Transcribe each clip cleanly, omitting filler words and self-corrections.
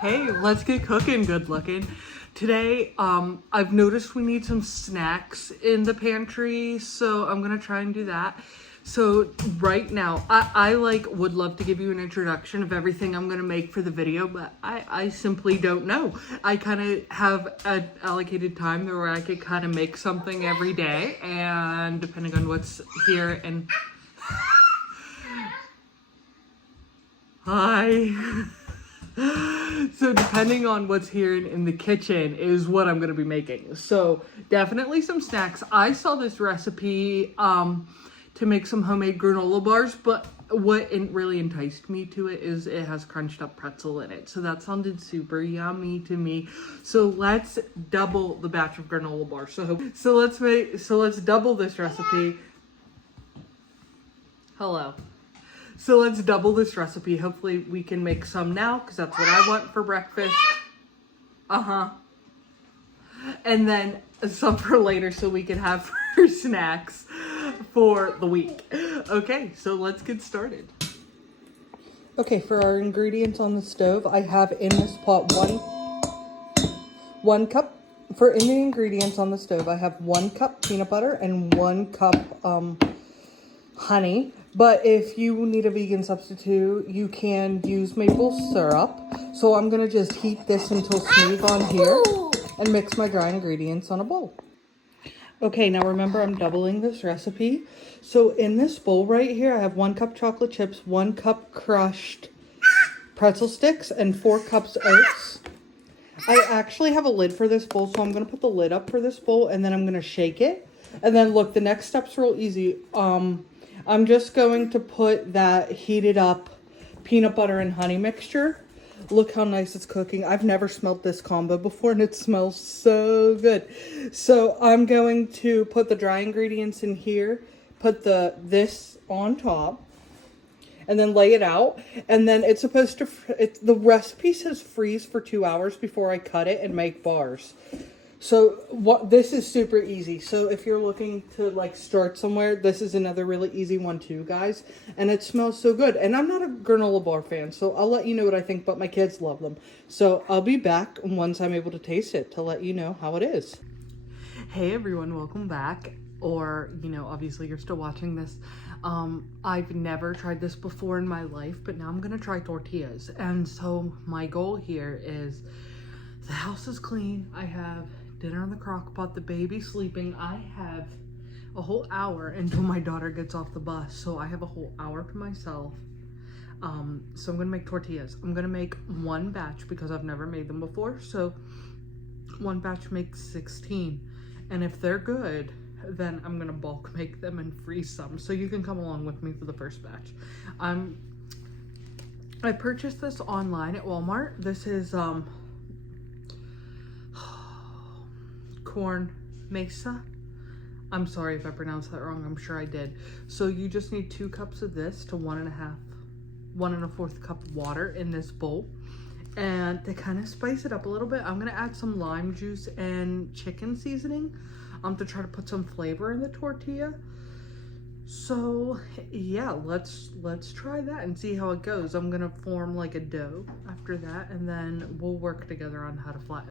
Hey, let's get cooking, good looking. Today, I've noticed we need some snacks in the pantry, so I'm gonna try and do that. So right now, I would love to give you an introduction of everything I'm gonna make for the video, but I simply don't know. I kind of have an allocated time where I could kind of make something every day, and depending on what's here and hi. So depending on what's here in the kitchen is what I'm going to be making. So definitely some snacks. I saw this recipe to make some homemade granola bars, but what really enticed me to it is it has crunched up pretzel in it. So that sounded super yummy to me. So let's double the batch of granola bars. So let's double this recipe. Hello. So let's double this recipe. Hopefully we can make some now because that's what I want for breakfast. And then some for later so we can have for snacks for the week. Okay, so let's get started. Okay, for our ingredients on the stove, I have in this pot one cup. In the ingredients on the stove, I have 1 cup peanut butter and 1 cup honey. But if you need a vegan substitute, you can use maple syrup. So I'm gonna just heat this until smooth on here and mix my dry ingredients on a bowl. Okay, now remember I'm doubling this recipe. So in this bowl right here, I have 1 cup chocolate chips, 1 cup crushed pretzel sticks, and 4 cups oats. I actually have a lid for this bowl, so I'm gonna put the lid up for this bowl and then I'm gonna shake it. And then look, the next step's real easy. I'm just going to put that heated up peanut butter and honey mixture. Look how nice it's cooking. I've never smelled this combo before and it smells so good. So I'm going to put the dry ingredients in here, put this on top, and then lay it out. And then it's supposed to, the recipe says freeze for 2 hours before I cut it and make bars. So this is super easy. So if you're looking to like start somewhere, this is another really easy one too, guys. And it smells so good. And I'm not a granola bar fan, so I'll let you know what I think, but my kids love them. So I'll be back once I'm able to taste it to let you know how it is. Hey everyone, welcome back. Or, obviously you're still watching this. I've never tried this before in my life, but now I'm gonna try tortillas. And so my goal here is the house is clean. I have dinner in the crock pot, the baby's sleeping. I have a whole hour until my daughter gets off the bus, so I have a whole hour to myself. So I'm gonna make tortillas. I'm gonna make 1 batch because I've never made them before, so 1 batch makes 16, and if they're good, then I'm gonna bulk make them and freeze some, so you can come along with me for the first batch. I purchased this online at Walmart. This is corn mesa. I'm sorry if I pronounced that wrong. I'm sure I did. So you just need 2 cups of this to 1 1/4 cup water in this bowl. And to kind of spice it up a little bit, I'm gonna add some lime juice and chicken seasoning to try to put some flavor in the tortilla. So yeah, let's try that and see how it goes. I'm gonna form like a dough after that, and then we'll work together on how to flatten.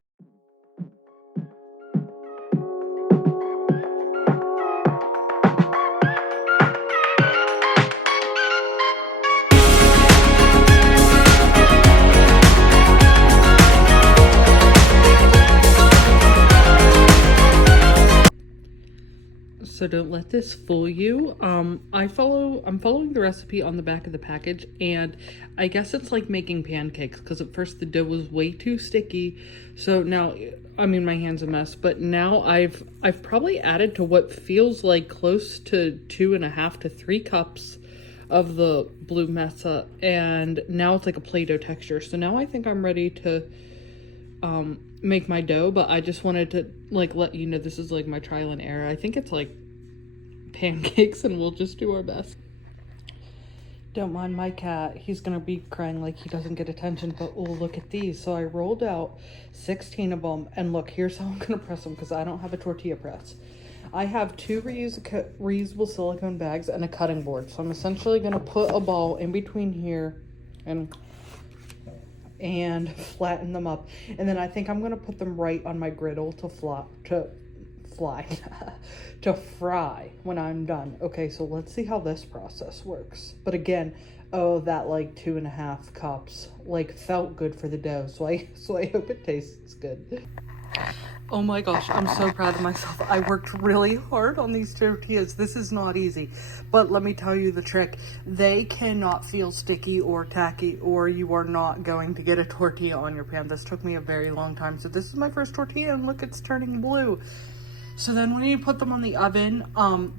So don't let this fool you. I'm following the recipe on the back of the package, and I guess it's like making pancakes because at first the dough was way too sticky. So now, I mean, my hand's a mess, but now I've probably added to what feels like close to 2.5 to 3 cups of the blue mesa, and now it's like a Play-Doh texture. So now I think I'm ready to make my dough, but I just wanted to like let you know this is like my trial and error. I think it's like pancakes and we'll just do our best. Don't mind my cat. He's gonna be crying like he doesn't get attention, but oh, look at these. So I rolled out 16 of them, and look, here's how I'm gonna press them because I don't have a tortilla press. I have 2 reusable silicone bags and a cutting board. So I'm essentially gonna put a ball in between here and and flatten them up. And then I think I'm gonna put them right on my griddle to to fry when I'm done. Okay, so let's see how this process works. But again, oh, that like 2.5 cups like felt good for the dough, so I hope it tastes good. Oh my gosh, I'm so proud of myself. I worked really hard on these tortillas. This is not easy, but let me tell you the trick. They cannot feel sticky or tacky, or you are not going to get a tortilla on your pan. This took me a very long time. So this is my first tortilla, and look, it's turning blue. So then when you put them on the oven,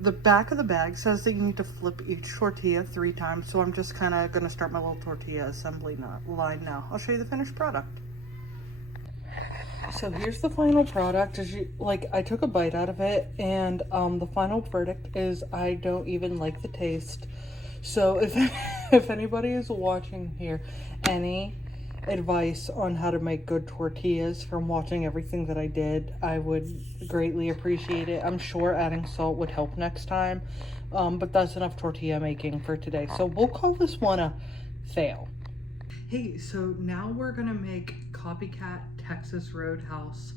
the back of the bag says that you need to flip each tortilla 3 times. So I'm just kind of going to start my little tortilla assembly line now. I'll show you the finished product. So here's the final product. I took a bite out of it, and the final verdict is I don't even like the taste. So if anybody is watching here, any advice on how to make good tortillas from watching everything that I did, I would greatly appreciate it. I'm sure adding salt would help next time, but that's enough tortilla making for today. So we'll call this one a fail. Hey, so now we're gonna make copycat Texas Roadhouse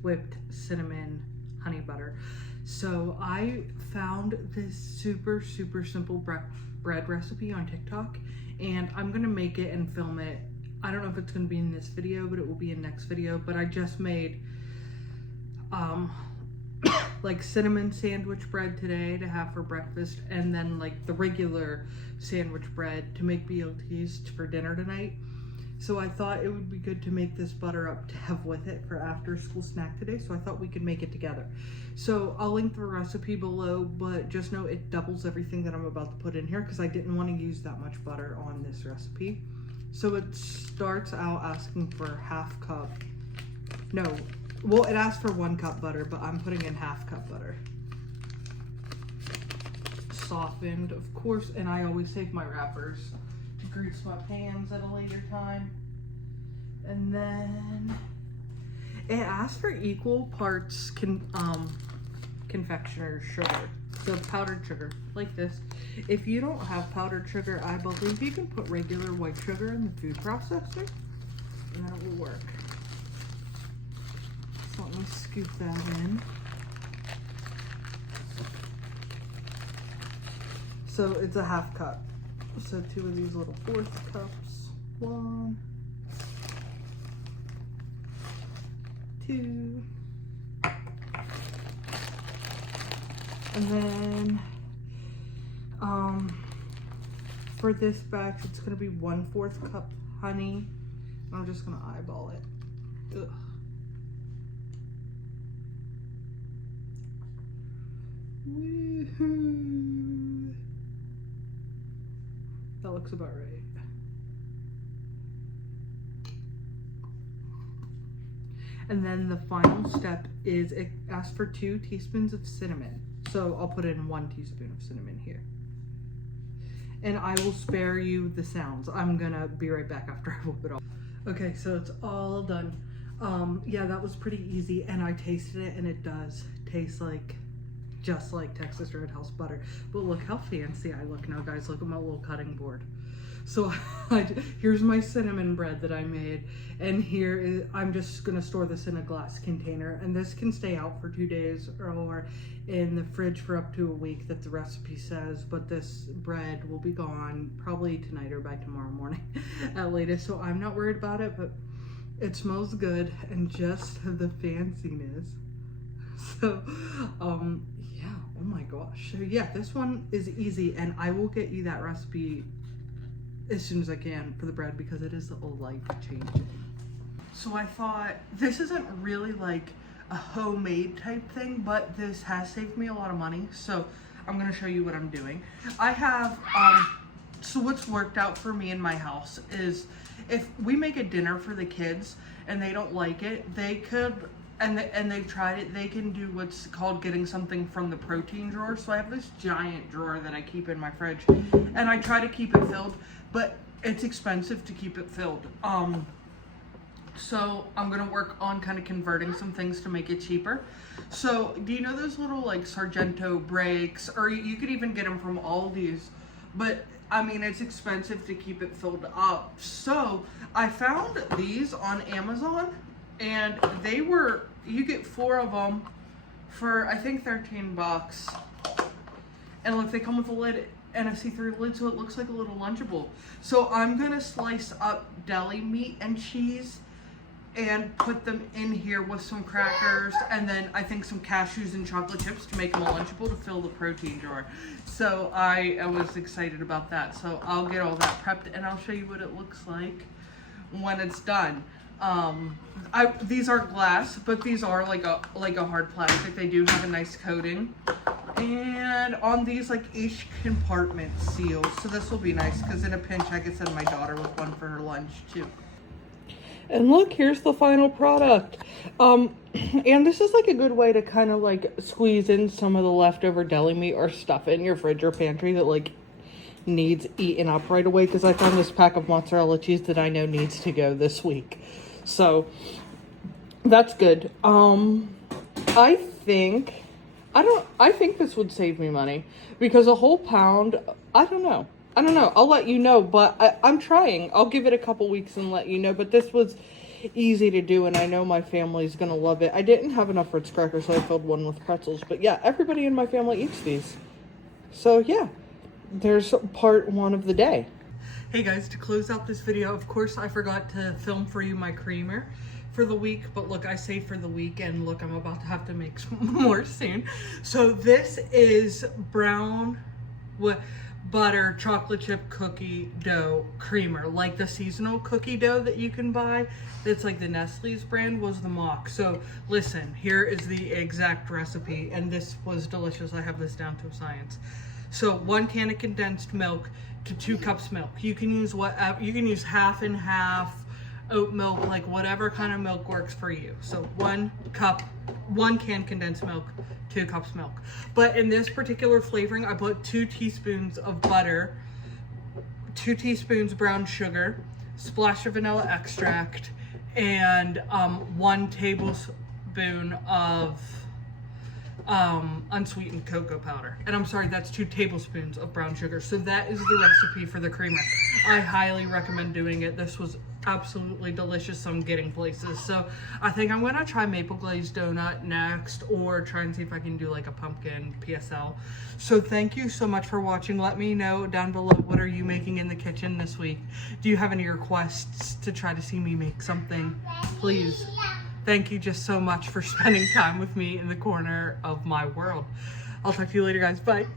whipped cinnamon honey butter. So I found this super simple bread recipe on TikTok, and I'm gonna make it and film it. I don't know if it's gonna be in this video, but it will be in next video. But I just made like cinnamon sandwich bread today to have for breakfast, and then like the regular sandwich bread to make BLTs for dinner tonight. So I thought it would be good to make this butter up to have with it for after school snack today. So I thought we could make it together. So I'll link the recipe below, but just know it doubles everything that I'm about to put in here because I didn't want to use that much butter on this recipe. So it starts out asking for 1/2 cup. No, well, it asks for 1 cup butter, but I'm putting in 1/2 cup butter. Softened, of course, and I always save my wrappers to grease my pans at a later time. And then it asks for equal parts confectioner's sugar, so powdered sugar, like this. If you don't have powdered sugar, I believe you can put regular white sugar in the food processor, and that will work. So let me scoop that in. So it's a 1/2 cup. So 2 of these little 1/4 cups. 1, 2. And then for this batch, it's gonna be 1/4 cup honey. I'm just gonna eyeball it. Ugh. Woohoo! That looks about right. And then the final step is it asks for 2 teaspoons of cinnamon. So I'll put in 1 teaspoon of cinnamon here. And I will spare you the sounds. I'm gonna be right back after I whip it all. Okay, so it's all done. Yeah, that was pretty easy, and I tasted it, and it does taste like just like Texas Roadhouse butter. But look how fancy I look now, guys. Look at my little cutting board. So here's my cinnamon bread that I made, and here is, I'm just gonna store this in a glass container, and this can stay out for 2 days or in the fridge for up to a week that the recipe says, but this bread will be gone probably tonight or by tomorrow morning at latest, so I'm not worried about it, but it smells good and just the fanciness. So yeah, oh my gosh. So yeah, this one is easy, and I will get you that recipe as soon as I can for the bread because it is a life-changing. So I thought this isn't really like a homemade type thing, but this has saved me a lot of money. So I'm gonna show you what I'm doing. I have, so what's worked out for me in my house is if we make a dinner for the kids and they don't like it, they could, and they've tried it, they can do what's called getting something from the protein drawer. So I have this giant drawer that I keep in my fridge, and I try to keep it filled, but it's expensive to keep it filled. So I'm gonna work on kind of converting some things to make it cheaper. So do you know those little like Sargento breaks, or you could even get them from Aldi's, but I mean, it's expensive to keep it filled up. So I found these on Amazon, and they were, you get 4 of them for I think 13 bucks. And look, they come with a lid and a see-through lid, so it looks like a little Lunchable. So I'm gonna slice up deli meat and cheese and put them in here with some crackers, and then I think some cashews and chocolate chips to make them a Lunchable to fill the protein jar. So I was excited about that. So I'll get all that prepped and I'll show you what it looks like when it's done. These are glass, but these are like a hard plastic. They do have a nice coating. And on these, like, each compartment seals. So this will be nice because in a pinch I could send my daughter with one for her lunch too. And look, here's the final product. And this is like a good way to kind of like squeeze in some of the leftover deli meat or stuff in your fridge or pantry that like needs eaten up right away, because I found this pack of mozzarella cheese that I know needs to go this week. So that's good. I think this would save me money because a whole pound, I don't know. I'll let you know, but I'm trying. I'll give it a couple weeks and let you know, but this was easy to do, and I know my family's gonna love it. I didn't have enough Ritz crackers, so I filled one with pretzels, but yeah, everybody in my family eats these. So yeah, there's part 1 of the day. Hey guys, to close out this video, of course, I forgot to film for you my creamer for the week, but look, I saved for the weekend. Look, I'm about to have to make some more soon. So this is brown butter chocolate chip cookie dough creamer, like the seasonal cookie dough that you can buy. That's like the Nestle's brand was the mock. So listen, here is the exact recipe, and this was delicious. I have this down to a science. So 1 can of condensed milk to 2 cups milk. You can use whatever, you can use half and half, oat milk, like whatever kind of milk works for you. So 1 can condensed milk, 2 cups milk. But in this particular flavoring, I put 2 teaspoons of butter, 2 teaspoons brown sugar, splash of vanilla extract, and 1 tablespoon of unsweetened cocoa powder. And I'm sorry, that's 2 tablespoons of brown sugar. So that is the recipe for the creamer. I highly recommend doing it. This was absolutely delicious. So I'm getting places. So I think I'm gonna try maple glazed donut next, or try and see if I can do like a pumpkin PSL. So thank you so much for watching. Let me know down below, what are you making in the kitchen this week? Do you have any requests to try to see me make something? Please. Thank you just so much for spending time with me in the corner of my world. I'll talk to you later, guys. Bye.